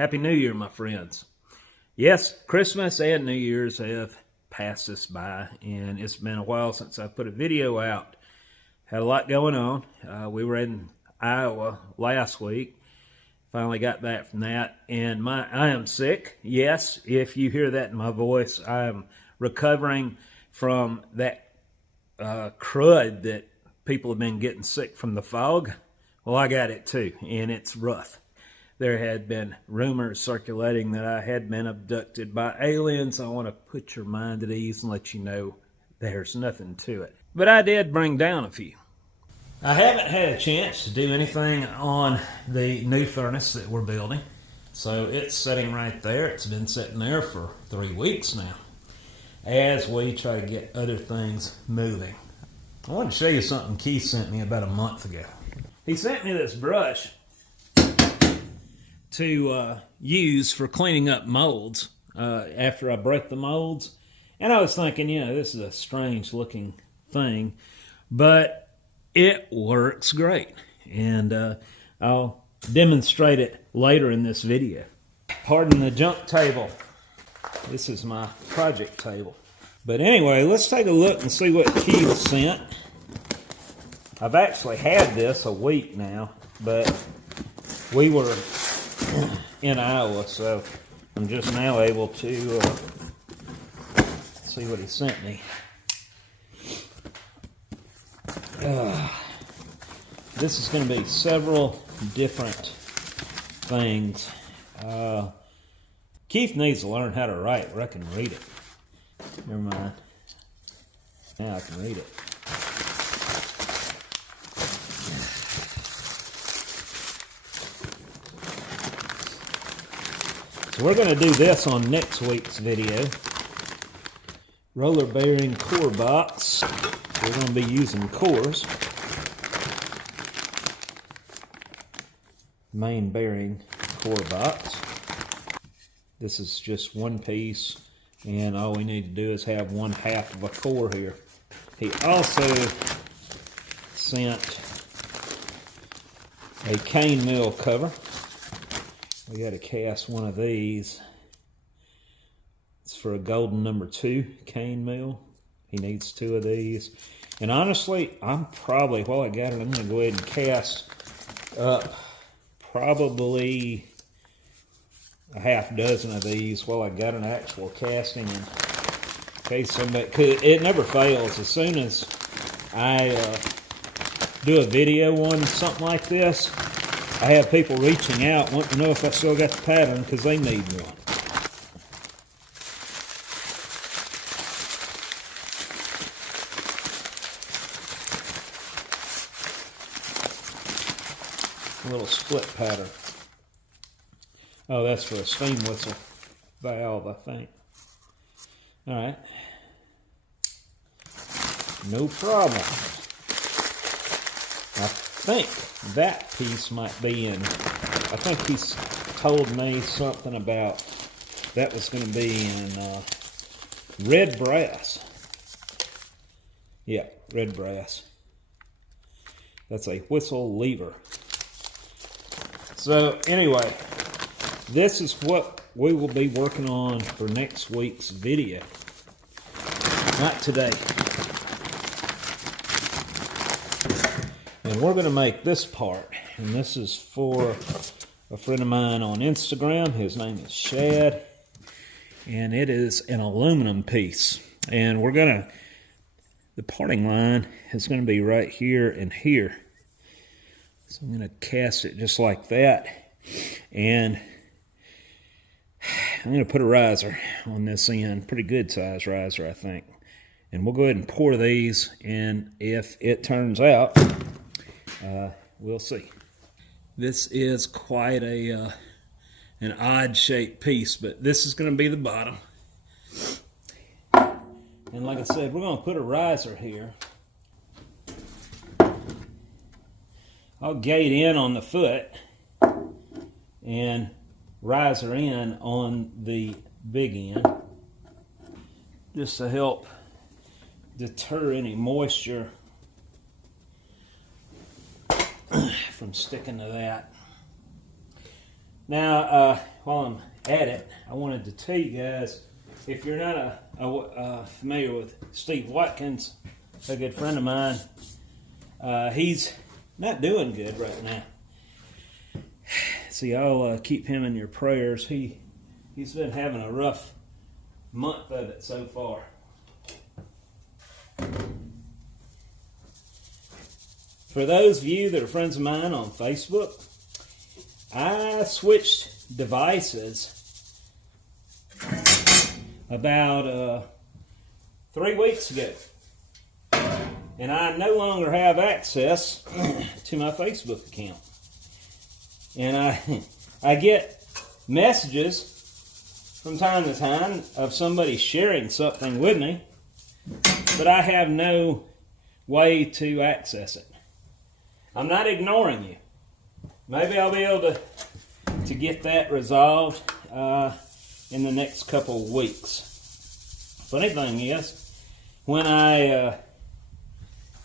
Happy New Year, my friends. Yes, Christmas and New Year's have passed us by, and it's been a while since I put a video out. Had a lot going on. We were in Iowa last week. Finally got back from that, and I am sick. Yes, if you hear that in my voice, I am recovering from that crud that people have been getting sick from the fog. Well, I got it too, and it's rough. There had been rumors circulating that I had been abducted by aliens. I want to put your mind at ease and let you know there's nothing to it. But I did bring down a few. I haven't had a chance to do anything on the new furnace that we're building. So it's sitting right there. It's been sitting there for 3 weeks now as we try to get other things moving. I want to show you something Keith sent me about a month ago. He sent me this brush to use for cleaning up molds after I break the molds. And I was thinking, this is a strange looking thing, but it works great. And I'll demonstrate it later in this video. Pardon the junk table. This is my project table. But anyway, let's take a look and see what Keith sent. I've actually had this a week now, but we were in Iowa, so I'm just now able to see what he sent me. This is going to be several different things. Keith needs to learn how to write, or I can read it. Never mind. Now I can read it. So we're going to do this on next week's video. Roller bearing core box. We're going to be using cores. Main bearing core box. This is just one piece, and all we need to do is have 1/2 of a core here. He also sent a cane mill cover. We got to cast one of these. It's for a golden number 2 cane mill. He needs 2 of these. And honestly, while I got it, I'm going to go ahead and cast up probably a 6 of these while I got an actual casting. In case somebody, cause it never fails. As soon as I do a video on something like this, I have people reaching out wanting to know if I still got the pattern because they need one. A little split pattern. Oh, that's for a steam whistle valve, I think. Alright. No problem. I think that piece might be in. I think he's told me something about that was going to be in red brass. Yeah, red brass. That's a whistle lever. So anyway, this is what we will be working on for next week's video. Not today. And we're going to make this part. And this is for a friend of mine on Instagram. His name is Shad. And it is an aluminum piece. And we're going to, the parting line is going to be right here and here. So I'm going to cast it just like that. And I'm going to put a riser on this end. Pretty good size riser, I think. And we'll go ahead and pour these. And if it turns out, we'll see. This is quite an odd shaped piece, but this is going to be the bottom. And like I said, we're going to put a riser here. I'll gate in on the foot and riser in on the big end just to help deter any moisture from sticking to that. Now, while I'm at it, I wanted to tell you guys, if you're not familiar with Steve Watkins, a good friend of mine, he's not doing good right now. So y'all keep him in your prayers. He's been having a rough month of it so far. For those of you that are friends of mine on Facebook, I switched devices about 3 weeks ago. And I no longer have access to my Facebook account. And I get messages from time to time of somebody sharing something with me, but I have no way to access it. I'm not ignoring you. Maybe I'll be able to get that resolved in the next couple of weeks. Funny thing is, when I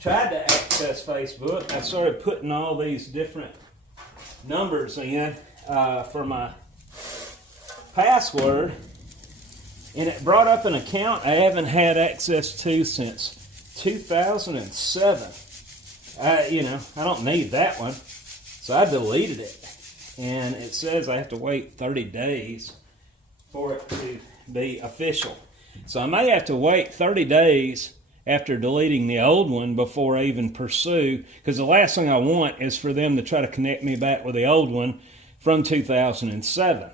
tried to access Facebook, I started putting all these different numbers in for my password, and it brought up an account I haven't had access to since 2007. I don't need that one, so I deleted it, and it says I have to wait 30 days for it to be official. So I may have to wait 30 days after deleting the old one before I even pursue, because the last thing I want is for them to try to connect me back with the old one from 2007.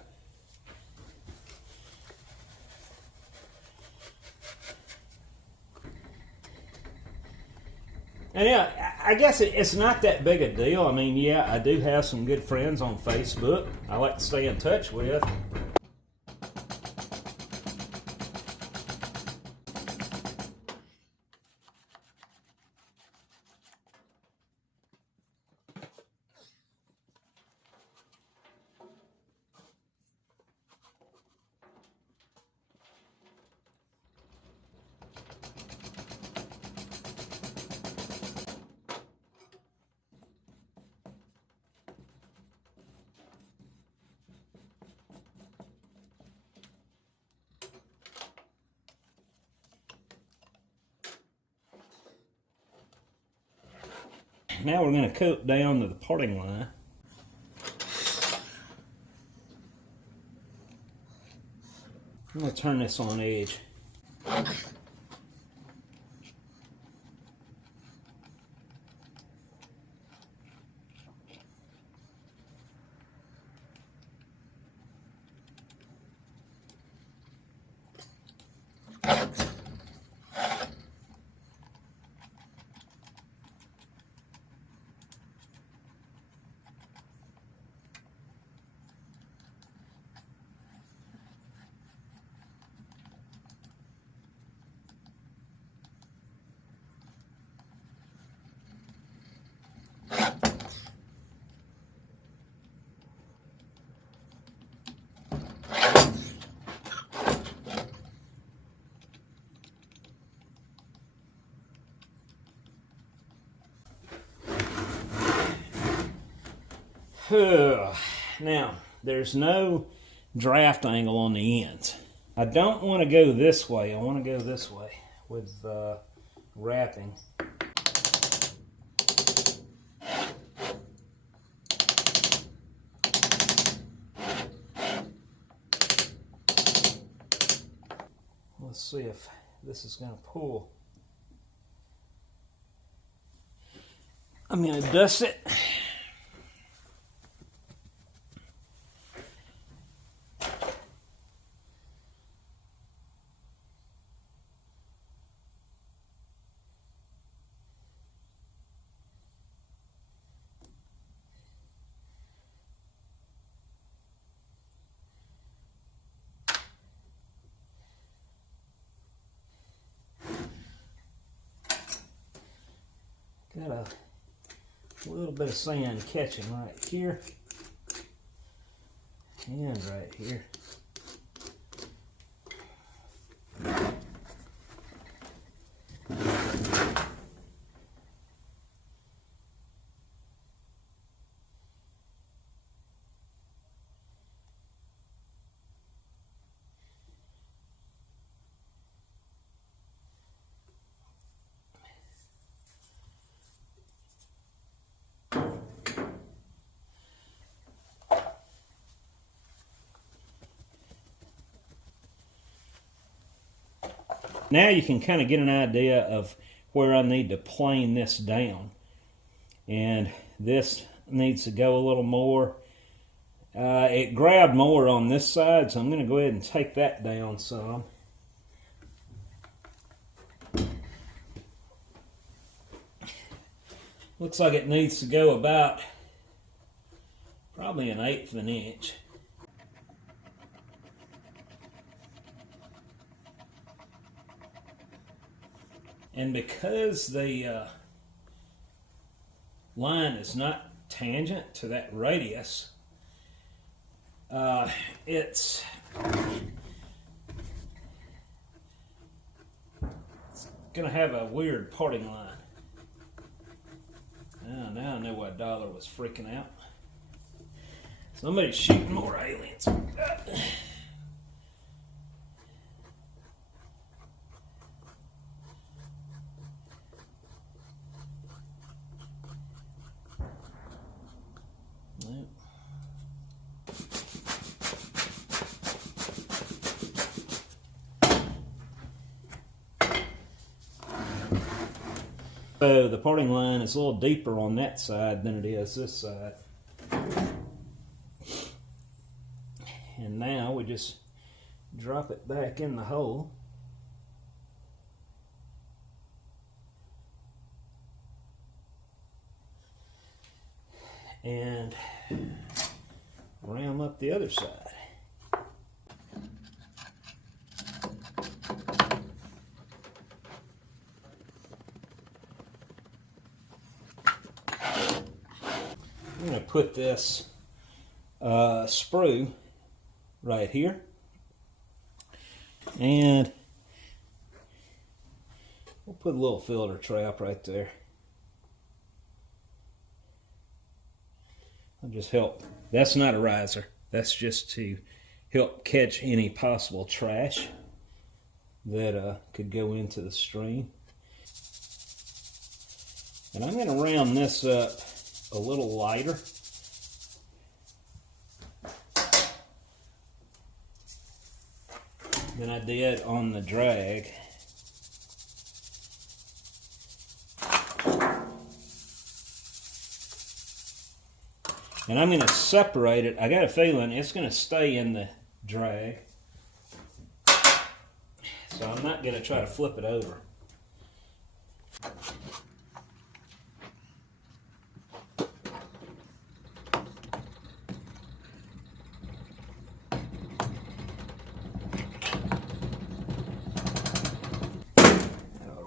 And yeah, I guess it's not that big a deal. I mean, yeah, I do have some good friends on Facebook I like to stay in touch with. Now we're going to coat down to the parting line. I'm going to turn this on edge. Now, there's no draft angle on the ends. I don't want to go this way. I want to go this way with wrapping. Let's see if this is going to pull. I'm going to dust it. Got a little bit of sand catching right here and right here. Now you can kind of get an idea of where I need to plane this down. And this needs to go a little more. It grabbed more on this side, so I'm going to go ahead and take that down some. Looks like it needs to go about probably 1/8 of an inch. And because the line is not tangent to that radius, it's going to have a weird parting line. Now I know why Dollar was freaking out. Somebody's shooting more aliens. So the parting line is a little deeper on that side than it is this side. And now we just drop it back in the hole. And ram up the other side. I'm going to put this sprue right here, and we'll put a little filter trap right there. I'll just help. That's not a riser. That's just to help catch any possible trash that could go into the stream. And I'm going to round this up a little lighter. Than I did on the drag. And I'm going to separate it. I got a feeling it's going to stay in the drag. So I'm not going to try to flip it over.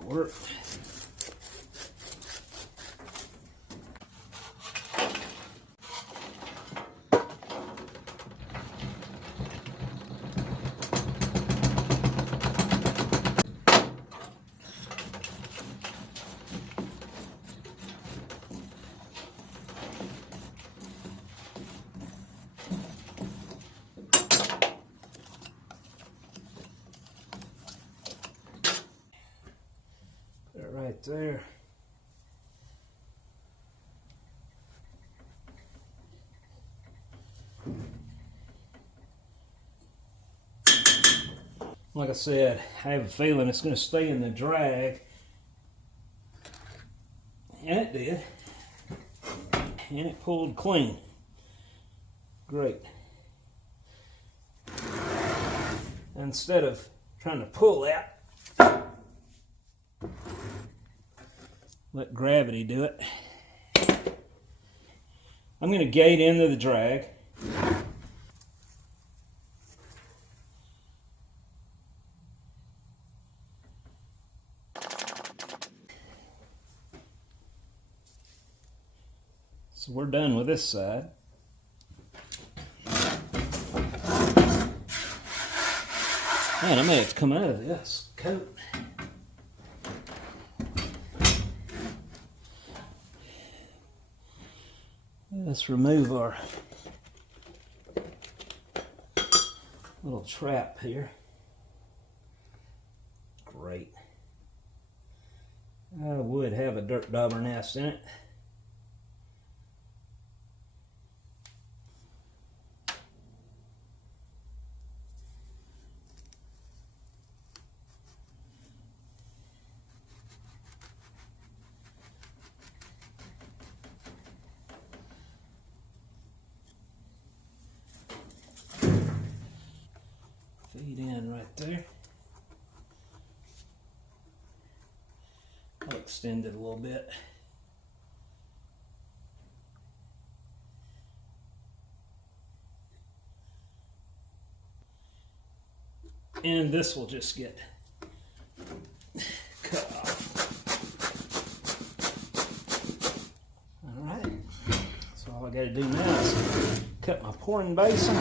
Work. Right there. Like I said, I have a feeling it's going to stay in the drag. And it did. And it pulled clean. Great. Instead of trying to pull that, let gravity do it. I'm going to gate into the drag. So we're done with this side. Man, I may have to come out of this coat. Let's remove our little trap here. Great. I would have a dirt dauber nest in it. right there. I'll extend it a little bit. And this will just get cut off. All right. So all I got to do now is cut my pouring basin.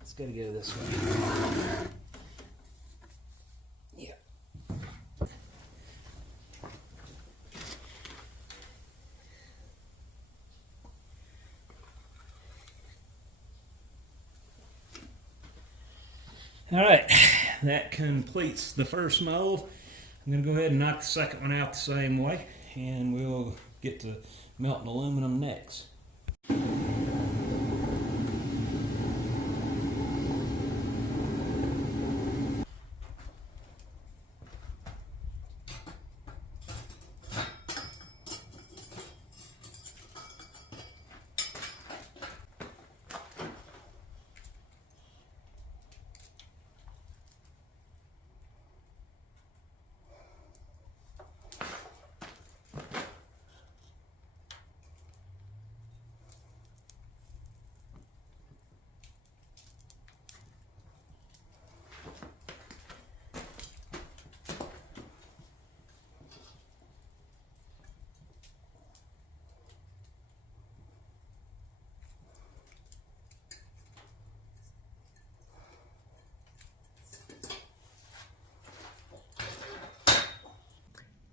It's got to go this way. Yeah. All right, that completes the first mold. I'm going to go ahead and knock the second one out the same way, and we'll get to melting aluminum next.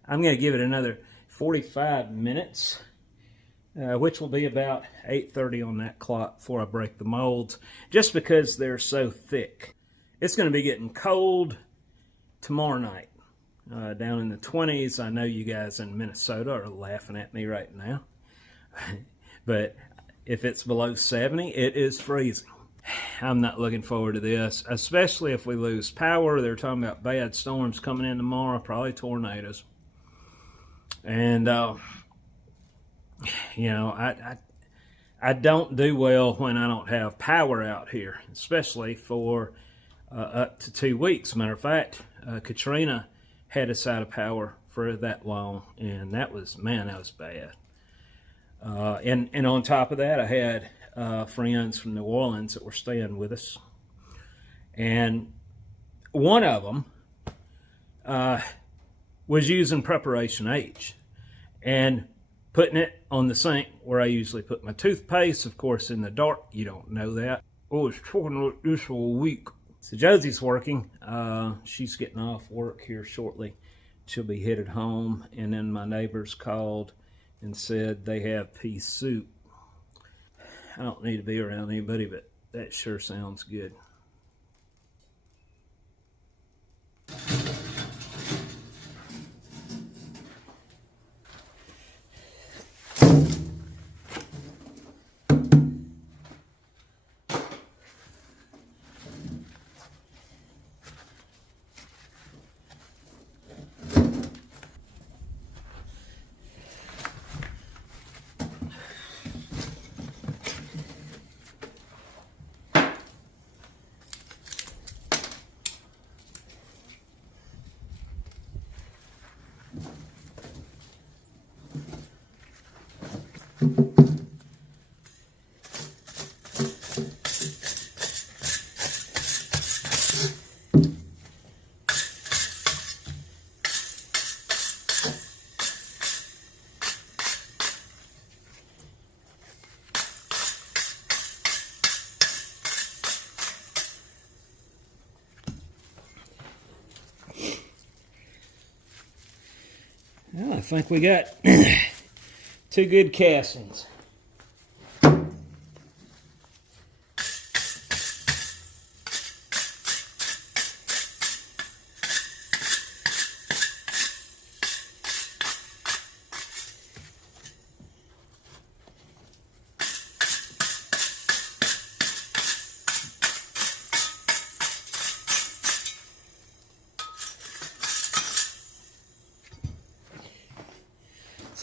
I'm going to give it another 45 minutes, which will be about 8:30 on that clock before I break the molds, just because they're so thick. It's going to be getting cold tomorrow night, down in the 20s. I know you guys in Minnesota are laughing at me right now, but if it's below 70, it is freezing. I'm not looking forward to this, especially if we lose power. They're talking about bad storms coming in tomorrow, probably tornadoes. And, you know, I don't do well when I don't have power out here, especially for up to 2 weeks. Matter of fact, Katrina had us out of power for that long, and that was, man, that was bad. And on top of that, I had friends from New Orleans that were staying with us. And one of them was using Preparation H and putting it on the sink where I usually put my toothpaste. Of course, in the dark, you don't know that. Oh, it's talking like this for a week. So Josie's working. She's getting off work here shortly. She'll be headed home. And then my neighbors called and said they have pea soup. I don't need to be around anybody, but that sure sounds good. Well, I think we got 2 good castings.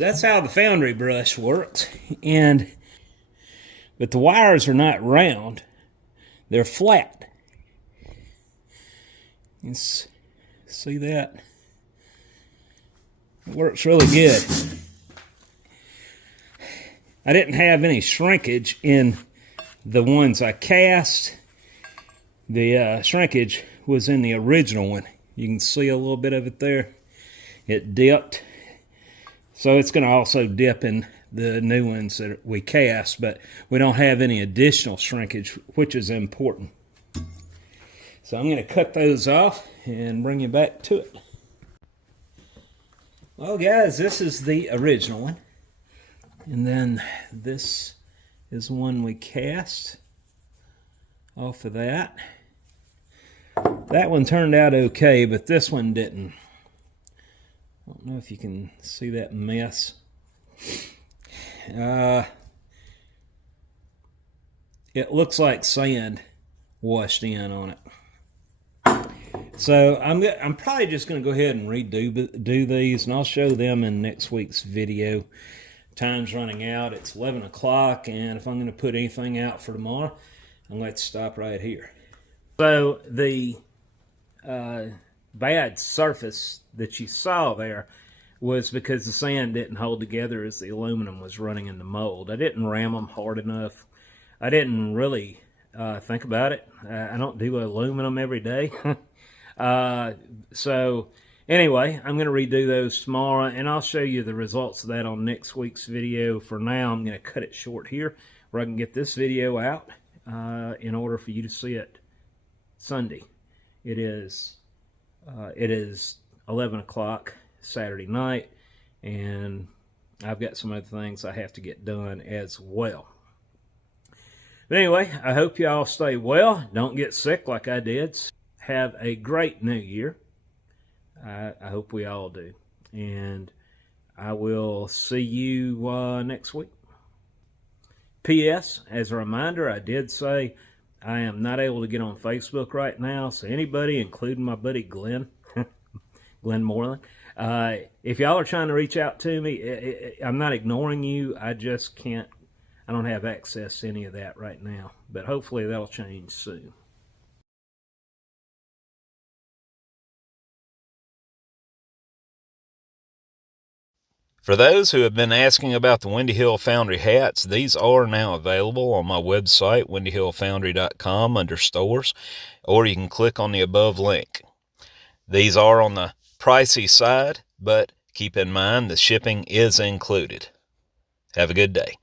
So that's how the Foundry brush works. But the wires are not round, they're flat. You see that? It works really good. I didn't have any shrinkage in the ones I cast. The shrinkage was in the original one. You can see a little bit of it there. It dipped. So it's going to also dip in the new ones that we cast, but we don't have any additional shrinkage, which is important. So I'm going to cut those off and bring you back to it. Well, guys, this is the original one. And then this is one we cast off of that. That one turned out okay, but this one didn't. I don't know if you can see that mess. It looks like sand washed in on it. So I'm probably just going to go ahead and redo these, and I'll show them in next week's video. Time's running out. It's 11 o'clock, and if I'm going to put anything out for tomorrow, I'm going to stop right here. So the bad surface that you saw there was because the sand didn't hold together as the aluminum was running in the mold. I didn't ram them hard enough. I didn't really think about it. I don't do aluminum every day. So anyway, I'm going to redo those tomorrow, and I'll show you the results of that on next week's video. For now, I'm going to cut it short here where I can get this video out in order for you to see it Sunday. It is 11 o'clock Saturday night, and I've got some other things I have to get done as well. But anyway, I hope y'all stay well. Don't get sick like I did. Have a great new year. I hope we all do. And I will see you next week. P.S. As a reminder, I did say I am not able to get on Facebook right now, so anybody, including my buddy Glenn, Glenn Moreland, if y'all are trying to reach out to me, I'm not ignoring you. I just can't, I don't have access to any of that right now. But hopefully that'll change soon. For those who have been asking about the Windy Hill Foundry hats, these are now available on my website, windyhillfoundry.com, under stores, or you can click on the above link. These are on the pricey side, but keep in mind the shipping is included. Have a good day.